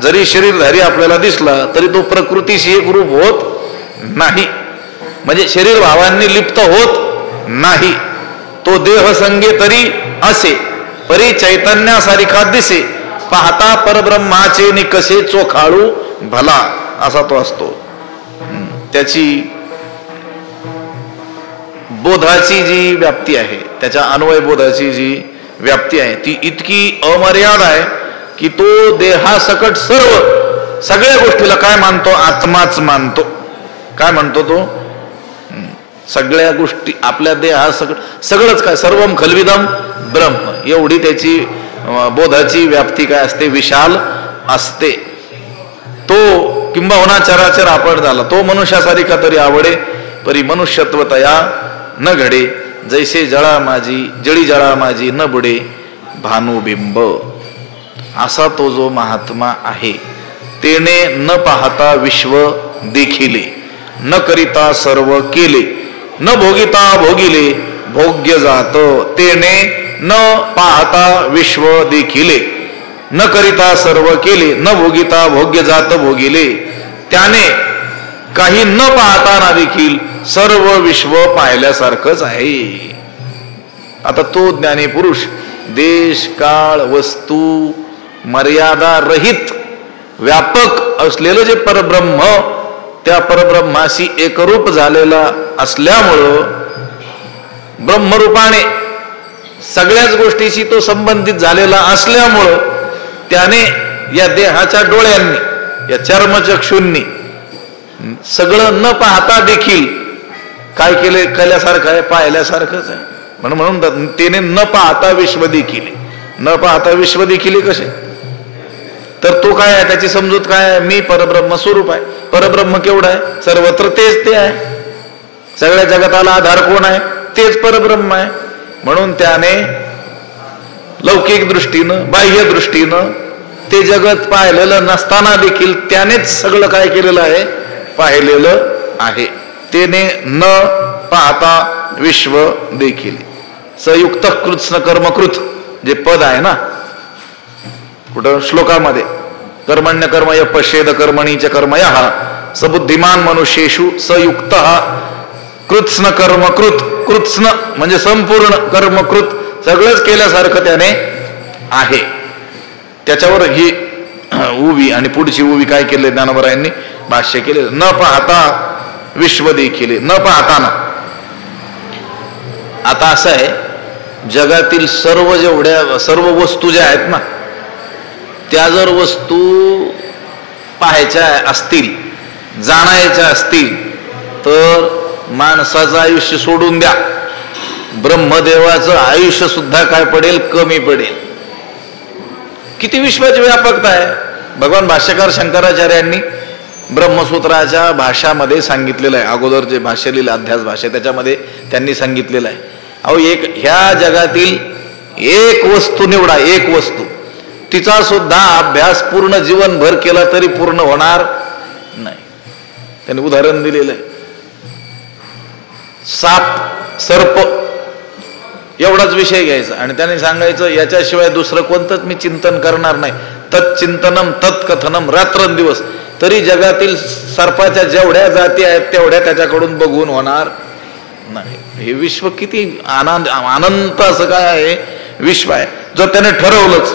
जरी शरीरधारी आपल्याला दिसला तरी तो प्रकृतीशी एक रूप होत नाही. म्हणजे शरीर भावांनी लिप्त होत नाही. तो देह संगे तरी असे परी चैतन्यासारखा दिसे. पाहता परब्रह्माचे निकसे चोखाळू भला असा तो असतो. त्याची बोधाची जी व्याप्ती आहे, त्याच्या अन्वय बोधाची जी व्याप्ती आहे ती इतकी अमर्याद आहे की तो देहासकट सगळ्या गोष्टीला काय मानतो? आत्माच मानतो. काय म्हणतो तो? सगळ्या गोष्टी आपल्या देहासकट सगळंच काय? सर्वम खलविदम ब्रह्म. एवढी त्याची बोधाची व्याप्ती काय असते? विशाल असते. तो किंबहुना चराचर आपण झाला. तो मनुष्यासारखा तरी आवडे परी मनुष्यत्वतया न घडे. जैसे जळा माझी जळी जळा माझी न बुडे भानुबिंब. असा तो जो महात्मा आहे तेने न पाहता विश्व देखिले, न करिता सर्व केले, न भोगिता भोगिले भोग्य जात. तेने न पाहता विश्व देखिले, न करिता सर्व केले, न भोगिता भोग्य जात भोगिले. त्याने काही न पाहताना देखील सर्व विश्व पाहिल्यासारखंच आहे. आता तो ज्ञानी पुरुष देश काळ वस्तू मर्यादा रहित व्यापक असलेलं जे परब्रह्म, त्या परब्रह्माशी एकरूप झालेला असल्यामुळं ब्रह्मरूपाने सगळ्याच गोष्टीशी तो संबंधित झालेला असल्यामुळं त्याने या देहाच्या डोळ्यांनी, या चर्मचक्षूंनी सगळं न पाहता देखील काय केले, कल्यासारखं आहे, पाहिल्यासारखंच आहे. म्हणून त्याने न पाहता विश्व देखील. न पाहता विश्व देखील कसे, तर तो काय आहे, त्याची समजूत काय आहे, मी परब्रह्म स्वरूप आहे. परब्रह्म केवढा आहे, सर्वत्र तेच ते आहे. सगळ्या जगताला आधार कोण आहे, तेच परब्रह्म आहे. म्हणून त्याने लौकिक दृष्टीनं, बाह्य दृष्टीनं ते जगत पाहिलेलं नसताना देखील त्यानेच सगळं काय केलेलं आहे, पाहिलेलं आहे. त्याने न पाहता विश्व देखील. संयुक्त कृत्स्न कर्मकृत जे पद आहे ना कुठं श्लोकामध्ये, कर्मण्य कर्म य पश्येद कर्मणीच कर्मयः सबुद्धिमान मनुष्येषु संयुक्त कृत्स्न कर्मकृत. कृत्स्न म्हणजे संपूर्ण, कर्मकृत सगळंच केल्यासारखं त्याने आहे. त्याच्यावर ही उभी आणि पुढची उभी काय केले ज्ञानोबरायांनी भाष्य केले. न पाहता विश्व देखील, न पाहताना. आता असं आहे, जगातील सर्व वस्तू ज्या आहेत ना, त्या जर वस्तू पाहायच्या असतील, जाणायच्या असतील, तर माणसाचं आयुष्य सोडून द्या, ब्रह्मदेवाचं आयुष्य सुद्धा काय पडेल, कमी पडेल. किती विश्वाची व्यापकता आहे. भगवान भाष्यकार शंकराचार्यांनी ब्रह्मसूत्राच्या भाषामध्ये सांगितलेलं आहे. अगोदर जे भाष्य लिहिलं अध्यास भाषा, त्याच्यामध्ये त्यांनी सांगितलेलं आहे, अहो ह्या जगातील एक वस्तू निवडा, एक वस्तू, तिचा सुद्धा अभ्यास पूर्ण जीवनभर केला तरी पूर्ण होणार नाही. त्यांनी उदाहरण दिलेलं आहे, साप, सर्प एवढाच विषय घ्यायचा आणि त्याने सांगायचं याच्याशिवाय दुसरं कोणतंच मी चिंतन करणार नाही. तत्चिंतनम तत्कथनम रात्रंदिवस. तरी जगातील सर्पाच्या जेवढ्या जाती आहेत तेवढ्या त्याच्याकडून बघून होणार नाही. हे विश्व किती अनंत असं काय आहे, विश्व आहे. जर त्याने ठरवलंच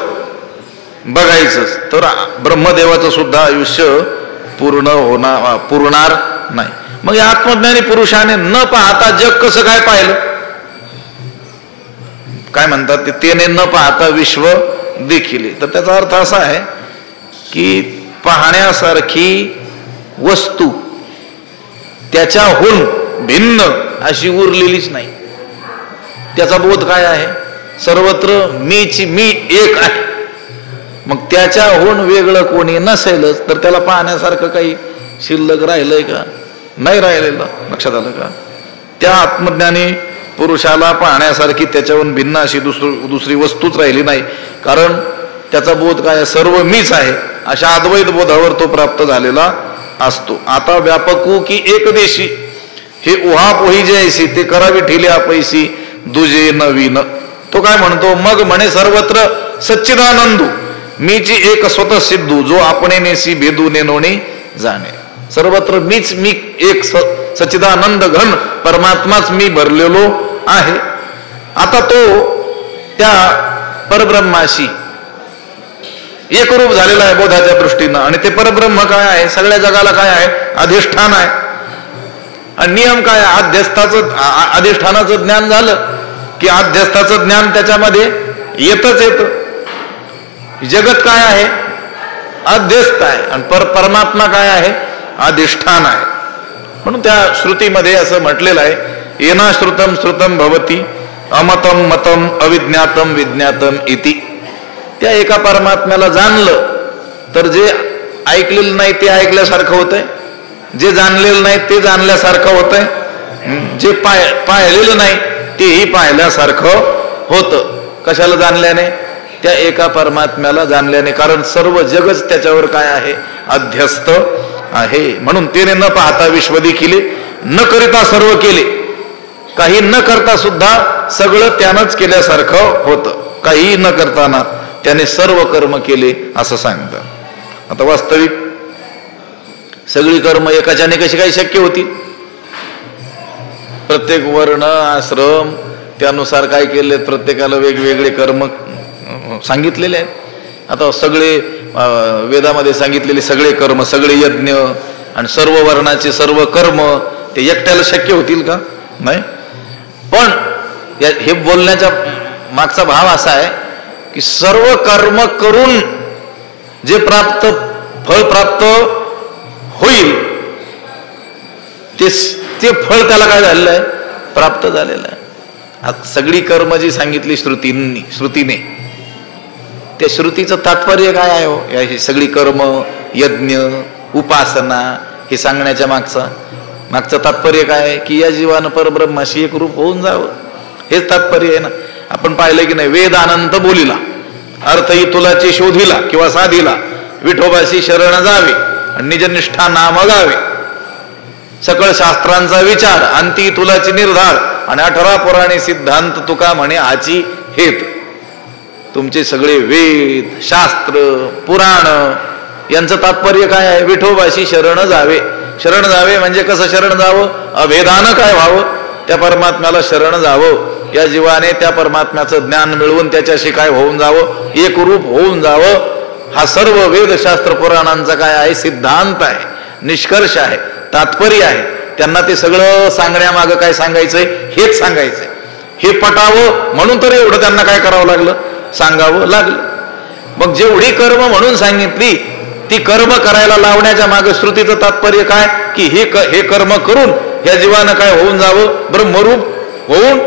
बघायचंच तर ब्रह्मदेवाचं सुद्धा आयुष्य पुरणार नाही. मग या आत्मज्ञानी पुरुषाने न पाहता जग कसं काय पाहिलं, काय म्हणतात ते, तेने न पाहता विश्व देखील. तर त्याचा अर्थ असा आहे की पाहण्यासारखी वस्तू त्याच्याहून भिन्न अशी उरलेलीच नाही. त्याचा बोध काय आहे, सर्वत्र मी एक आहे. मग त्याच्याहून वेगळं कोणी नसेलच तर त्याला पाहण्यासारखं काही शिल्लक राहिलंय का, नाही राहिलेलं. लक्षात आलं का? त्या आत्मज्ञानी पुरुषाला पाहण्यासारखी त्याच्याहून भिन्न अशी दुसरी वस्तूच राहिली नाही. कारण त्याचा बोध काय, सर्व मीच आहे अशा अद्वैत बोधावर तो प्राप्त झालेला असतो. आता व्यापकू की एकदेशी हे उहापोही जे ऐसी ते करावी ठेले आपैसी दुजे नवीन. तो काय म्हणतो, मग म्हणे सर्वत्र सच्चिदानंदू मीची एक स्वतः सिद्धू जो आपणे नेसी भेदू नेनोनी जाणे. सर्वत्र मीच मी एक सच्चिदानंद घन परमात्माच मी भरलेलो आहे. आता तो त्या परब्रह्माशी एकरूप झालेला आहे बोधाच्या दृष्टीनं. आणि ते परब्रह्म काय आहे, सगळ्या जगाला काय आहे, अधिष्ठान आहे. आणि नियम काय, अधिष्ठानाचं ज्ञान झालं की अध्यस्थाचं ज्ञान त्याच्यामध्ये येतच येतं. जगत काय आहे, अध्यस्त आहे. आणि परमात्मा काय आहे, अधिष्ठान आहे. म्हणून त्या श्रुतीमध्ये असं म्हटलेलं आहे, येना श्रुतम श्रुतम भवती अमतम मतम अविज्ञातम विज्ञातम इति. त्या एका परमात्म्याला जाणलं तर जे ऐकलेलं नाही ते ऐकल्यासारखं होतंय, जे जाणलेलं नाही ते जाणल्यासारखं होतंय, जे पाहिलेलं नाही तेही पाहिल्यासारखं होतं. कशाला जाणल्याने, त्या एका परमात्म्याला जाणल्याने. कारण सर्व जगच त्याच्यावर काय आहे, अध्यस्त आहे. म्हणून त्याने न पाहता विश्व देखील, न करिता सर्व केले. काही न करता सुद्धा सगळं त्यानंच केल्यासारखं होतं. काही न करताना त्याने सर्व कर्म केले असं सांगतात. आता वास्तविक सगळी कर्म एकाच्याने कशी काही शक्य होती. प्रत्येक वर्ण आश्रम त्यानुसार काय केले, प्रत्येकाला वेगवेगळे कर्म सांगितलेले आहेत. आता सगळे वेदामध्ये सांगितलेले सगळे कर्म, सगळे यज्ञ आणि सर्व वर्णाचे सर्व कर्म ते एकट्याला शक्य होतील का? नाही. पण हे बोलण्याचा मागचा भाव असा आहे की सर्व कर्म करून जे फळ प्राप्त होईल ते फळ त्याला काय झालेलं आहे? प्राप्त झालेलं आहे. सगळी कर्म जी सांगितली श्रुतीने, त्या श्रुतीचं तात्पर्य काय आहे हो? हे सगळी कर्म, यज्ञ, उपासना हे सांगण्याच्या मागचं तात्पर्य काय आहे? की या जीवानं परब्रह्माशी एक रूप होऊन जावं, हेच तात्पर्य आहे ना. आपण पाहिलं की नाही, वेद अनंत बोलिला, अर्थही तुलाची शोधिला किंवा साधिला, विठोबाशी शरण जावे आणि निजनिष्ठा नाम गावे, सकळ शास्त्रांचा विचार, अंती तुलाची निर्धार आणि 18 पुराणे सिद्धांत तुका म्हणे आची हेत. तुमचे सगळे वेद, शास्त्र, पुराण यांचं तात्पर्य काय आहे? विठोबाशी शरण जावे. शरण जावे म्हणजे कसं शरण जावं? अभेदानं काय व्हावं? त्या परमात्म्याला शरण जावं. या जीवाने त्या परमात्म्याचं ज्ञान मिळवून त्याच्याशी काय होऊन जावं? एक रूप होऊन जावं. हा सर्व वेदशास्त्र पुराणांचा काय आहे? सिद्धांत आहे, निष्कर्ष आहे, तात्पर्य आहे. त्यांना ते सगळं सांगण्यामागं काय सांगायचंय? हेच सांगायचंय. हे पटावं म्हणून तर एवढं त्यांना काय करावं लागलं? सांगावं लागलं. मग जेवढी कर्म म्हणून सांगितली ती कर्म करायला लावण्याच्या मागे श्रुतीचं तात्पर्य काय? की हे कर्म करून ह्या जीवानं काय होऊन जावं? ब्रह्मरूप होऊन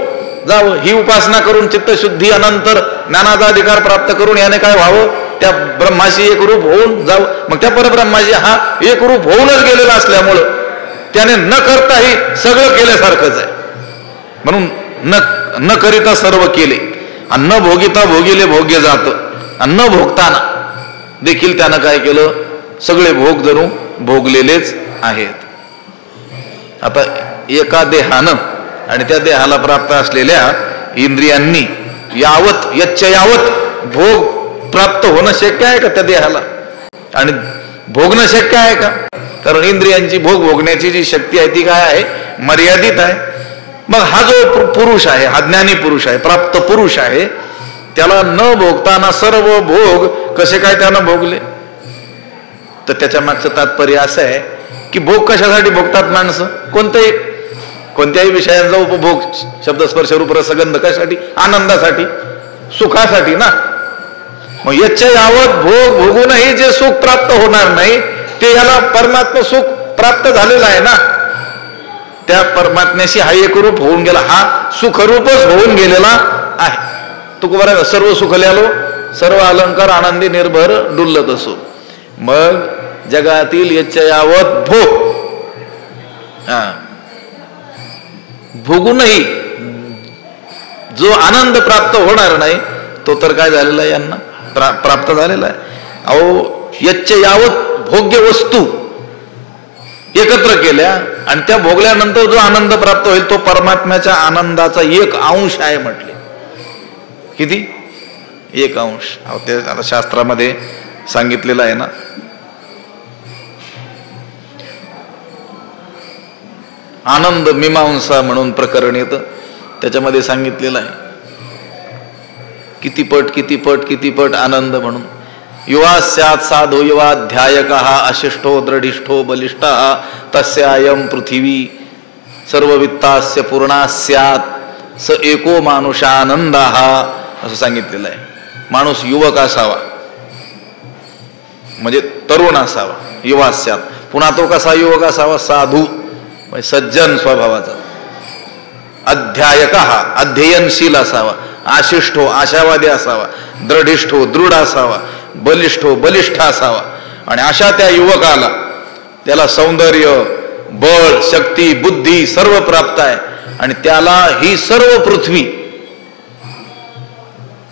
जावं. ही उपासना करून चित्तशुद्धी अनंतर ज्ञानाचा अधिकार प्राप्त करून याने काय व्हावं? त्या ब्रह्माशी एक रूप होऊन जावं. मग त्या परब्रह्माशी हा एक रूप होऊनच गेलेला असल्यामुळं त्याने न करताही सगळं केल्यासारखंच आहे. म्हणून न करिता सर्व केले, न भोगिता भोगिले भोग्य जात, न भोगताना देखील त्यानं काय केलं? सगळे भोग जणू भोगलेलेच आहेत. आता एका देहानं आणि त्या देहाला प्राप्त असलेल्या इंद्रियांनी यावत भोग प्राप्त होणं शक्य आहे का त्या देहाला? आणि भोगणं शक्य आहे का? कारण इंद्रियांची भोगण्याची जी शक्ती आहे ती काय आहे? मर्यादित आहे. मग हा जो पुरुष आहे, हा ज्ञानी पुरुष आहे, प्राप्त पुरुष आहे, त्याला न भोगताना सर्व भोग कसे काय त्यानं भोगले? तर त्याच्या मागचं तात्पर्य असं आहे की भोग कशासाठी भोगतात माणसं? कोणत्याही विषयांचा उपभोग, शब्दस्पर्श रूप रसगंध कशासाठी? आनंदासाठी, सुखासाठी ना. मग याच्या यावत भोग भोगूनही जे सुख प्राप्त होणार नाही ते याला परमात्मा सुख प्राप्त झालेला आहे ना. त्या परमात्म्याशी हा एकरूप होऊन गेला, हा सुखरूपच होऊन गेलेला आहे. तू बरं, सर्व सुखले आलो, सर्व अलंकार आनंदी निर्भर डुल्लत असो. मग जगातील याच्या यावत भोगूनही जो आनंद प्राप्त होणार नाही तो तर काय झालेला आहे? यांना प्राप्त झालेला आहे. अहो, याच्या यावत भोग्य वस्तू एकत्र केल्या आणि त्या भोगल्यानंतर जो आनंद प्राप्त होईल तो परमात्म्याच्या आनंदाचा 1 अंश आहे म्हटले. किती? 1 अंश. ते आता शास्त्रामध्ये सांगितलेलं आहे ना. आनंद मीमांसा म्हणून प्रकरण येतं, त्याच्यामध्ये सांगितलेलं आहे किती पट आनंद म्हणून. युवा स्यात् साधो युवाध्यायकः अशिष्टो दृढिष्ठो बलिष्ठः तस्यायं पृथिवी सर्ववित्तास्य पूर्णा स्यात् स एको मानुषानंदः असं सांगितलेलं आहे. माणूस युवक असावा म्हणजे तरुण असावा, युवा स्यात्. पुन्हा तो कसा युवक असावा? साधू, सज्जन स्वभावाचा. अध्यायकः अध्ययनशील असावा, आशिष्ठो आशावादी असावा, दृढिष्ठो दृढ असावा, बलिष्ठो बलिष्ठ असावा. आणि अशा त्या युवकाला, त्याला सौंदर्य, बळ, शक्ती, बुद्धी सर्व प्राप्त आहे आणि त्याला ही सर्व पृथ्वी,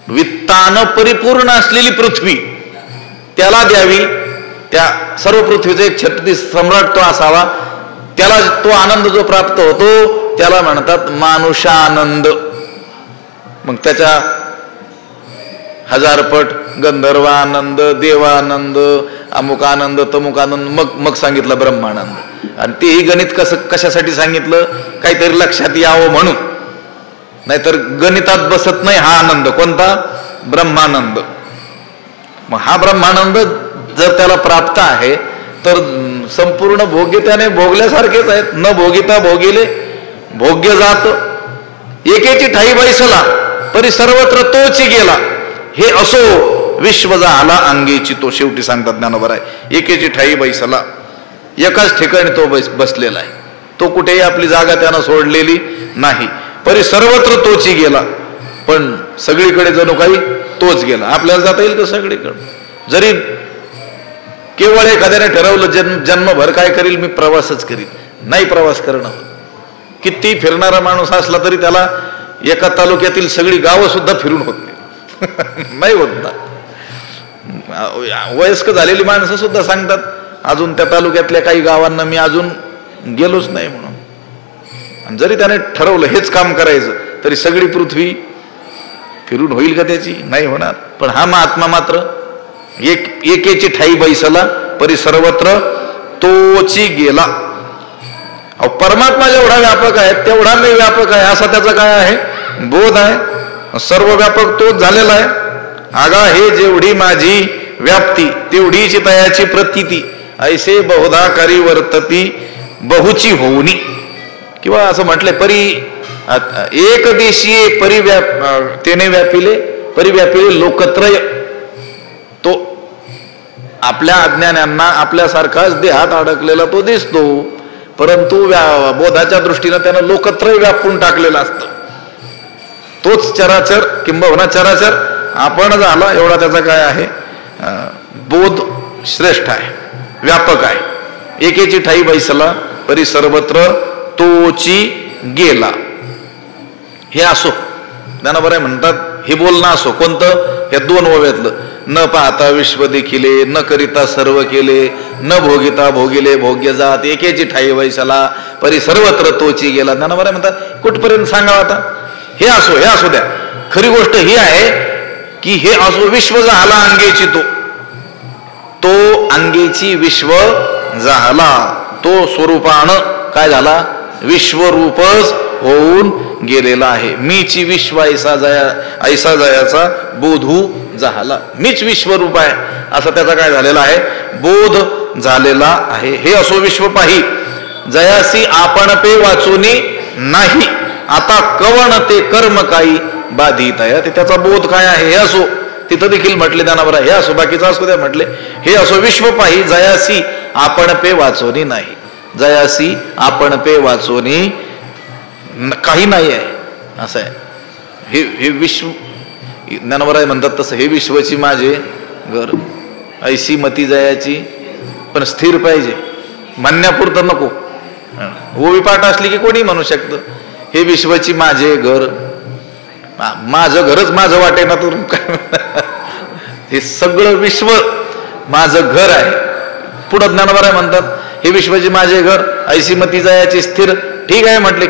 वित्तानं परिपूर्ण असलेली पृथ्वी त्याला द्यावी. त्या सर्व पृथ्वीचे एक छत्रपती सम्राट तो असावा. त्याला तो आनंद जो प्राप्त होतो त्याला म्हणतात मानुषानंद. मग त्याच्या 1000 पट गंधर्वानंद, देवानंद, अमुकानंद, तमुकानंद, मग सांगितलं ब्रह्मानंद. आणि तेही गणित कशासाठी सांगितलं? काहीतरी लक्षात यावं म्हणून. नाहीतर गणितात बसत नाही हा आनंद. कोणता? ब्रह्मानंद. मग हा ब्रह्मानंद जर त्याला प्राप्त आहे तर संपूर्ण भोग्य त्याने भोगल्यासारखेच आहेत. न भोगिता भोगिले भोग्य जात, एकेची ठाई बैसला परी सर्वत्र तोची गेला. हे असो विश्व झाला अंगेची तो. शेवटी सांगतात ज्ञानोबा आहे एकेची ठाई बैसला, एकाच ठिकाणी तो बसलेला आहे. तो कुठेही आपली जागा त्यानं सोडलेली नाही. परी सर्वत्र तोची गेला, पण सगळीकडे जणू काही तोच गेला. आपल्याला जाता येईल का सगळीकडे? जरी केवळ एखाद्याने ठरवलं जन्मभर काय करील मी प्रवासच करील, नाही प्रवास करणं. किती फिरणारा माणूस असला तरी त्याला एका तालुक्यातील सगळी गावं सुद्धा फिरून होत नाही. नाही होत ना. वयस्क झालेली माणसं सुद्धा सांगतात अजून त्या तालुक्यातल्या काही गावांना मी अजून गेलोच नाही म्हणून. आणि जरी त्याने ठरवलं हेच काम करायचं तरी सगळी पृथ्वी फिरून होईल का त्याची? नाही होणार. पण हा महात्मा मात्र एकेची ठाई बैसला परी सर्वत्र तोची गेला. परमात्मा जेवढा व्यापक आहे तेवढा मी व्यापक आहे असा त्याचा काय आहे? बोध आहे. सर्व व्यापक तोच झालेला आहे. आगा हे जेवढी माझी व्याप्ती तेवढीची तयाची प्रतीती ऐसे बहुधा करी वर्तती बहुची होऊनी. किंवा असं म्हटले परी एक देशीय तेने व्यापिले परिव्यापिले लोकत्रय. तो आपल्या अज्ञानांना आपल्यासारखाच देहात अडकलेला तो दिसतो, परंतु बोधाच्या दृष्टीनं त्यानं लोकत्रय व्यापून टाकलेलं असतं. तोच चराचर किंबहुना चराचर आपण झाला एवढा त्याचा काय आहे? बोध श्रेष्ठ आहे, व्यापक आहे. एकेची ठाई बैसला परी सर्वत्र तोची गेला. हे असो ज्ञानोबा म्हणतात हे बोलणं असो कोणतं? हे दोन ओव्यातलं. न पाहता विश्व देखिले, न करिता सर्व केले, न भोगिता भोगिले भोग्य जात, एकेची ठाई बैसला परी सर्वत्र तोची गेला. ज्ञानोबा म्हणतात कुठपर्यंत सांगावं आता? हे असो द्या. खरी गोष्ट ही आहे की हे असो विश्व झाला अंगेची तो अंगेची विश्व झाला. तो स्वरूपानं काय झाला? विश्वरूपच होऊन गेलेला आहे. मीची विश्व ऐसा जयाचा बोधू झाला. मीच विश्वरूप आहे असा त्याचा काय झालेला आहे? बोध झालेला आहे. हे असो विश्व पाही जयासी आपण पे वाचुनी नाही, आता कवण ते कर्म काही बाधित आहे. त्याचा बोध काय आहे? हे असो. तिथं देखील म्हटले ज्ञानोबा हे असो, बाकीचं असो द्या म्हटले. हे असो विश्व पाही जयासी आपण पे वाचोनी नाही. जयासी आपण पे वाचोनी काही नाही आहे असं आहे. हे विश्व ज्ञानोबा म्हणतात तसं हे विश्वची माझे घर ऐशी मती जयाची, पण स्थिर पाहिजे, म्हणण्यापुरतं नको. ओवी पाठ असली की कोणी म्हणू शकतं हे विश्वची माझे घर. माझं घरच माझं वाटे ना तर काय? हे सगळं विश्व माझं घर आहे. पुढं ज्ञानोबा म्हणतात हे विश्वची माझे घर ऐशी मती जयाची स्थिर. ठीक आहे म्हटले.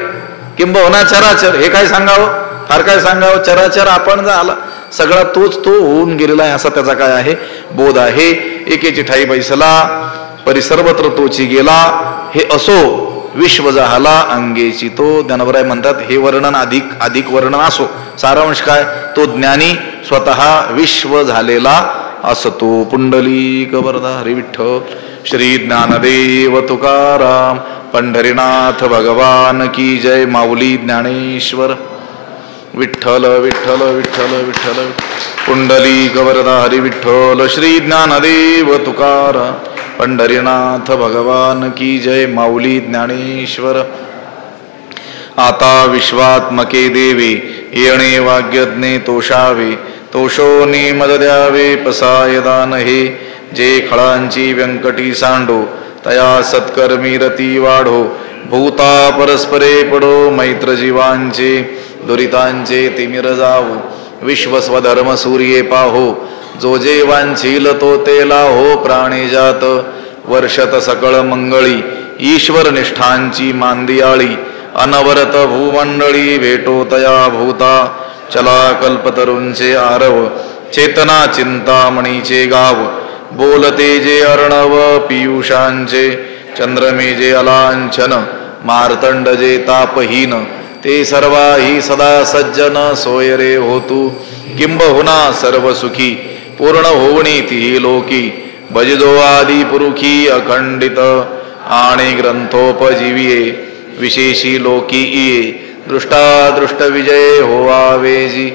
किंबहुना चराचर हे काय सांगावं? फार काय सांगावं? चराचर आपण झाला सगळा तोच तो होऊन गेलेला आहे असा त्याचा काय आहे? बोध आहे. एकेची ठाई बैसला परी सर्वत्र तोची गेला. हे असो विश्व झाला अंगेची तो. ज्ञानोबा म्हणतात हे वर्णन अधिक वर्णन असो. सारांश काय? तो ज्ञानी स्वतः विश्व झालेला असतो. पुंडलिक वरदा हरी विठ्ठल. श्री ज्ञानदेव तुकाराम पंढरीनाथ भगवान की जय. माऊली ज्ञानेश्वर. विठ्ठल विठ्ठल विठ्ठल विठ्ठल. पुंडलिक वरदा हरी विठ्ठल. श्री ज्ञानदेव तुकाराम पंढरीनाथ भगवान की जय. माऊली ज्ञानेश्वर. आता विश्वात्मके देवे येणे वाग्यज्ञे तोषावे, तोषोनी मद द्यावे पसाय दान हे. जे खळांची व्यंकटी सांडो तया सत्कर्मी रती वाढो. भूता परस्परे पडो मैत्र जीवांचे, दुरितांचे तिमिर जावो. विश्वस्वधर्म सूर्ये पाहो, जो जे वांछील तो तेला हो. प्राणी जात वर्षत सकळ मंगळी, ईश्वर निष्ठांची मांदियाळी. अनवरत भूमंडळी भेटो तया भूता. चला कल्पतरूंचे आरव, चेतना चिंतामणीचे गाव. बोलते जे अर्णव पियुषांचे, चंद्रमे जे अलांछन. मार्तंड जे तापहीन, ते सर्वाही सदा सज्जन. सोय रे होतू किंबहुना सर्व सुखी, पूर्ण होवणी ती लोकी भजदो आदि पुरुखी अखंडित आणि ग्रंथोपजीविये विशेषी लोकी इये दृष्टा विजय होवावेजी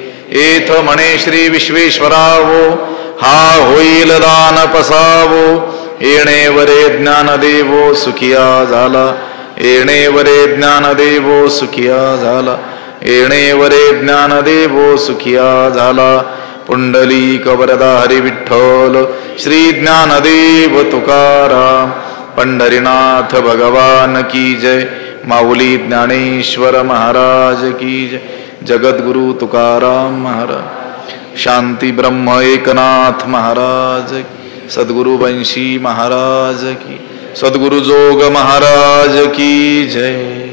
एथ म्हणे श्री विश्वेश्वरावो हा होईल दान पसावो येणे वरे ज्ञान देवो सुखिया झाला येणे वरे ज्ञान देवो सुखिया झाला येणे वरे ज्ञान देवो सुखिया झाला पुंडलिक वरदा हरी विठ्ठल श्री ज्ञानदेव तुकाराम पंढरीनाथ भगवान की जय माऊली ज्ञानेश्वर महाराज की जय जगद्गुरु तुकाराम महाराज शांती ब्रह्म एकनाथ महाराज की सद्गुरु वंशी महाराज की सद्गुरु जोग महाराज की जय।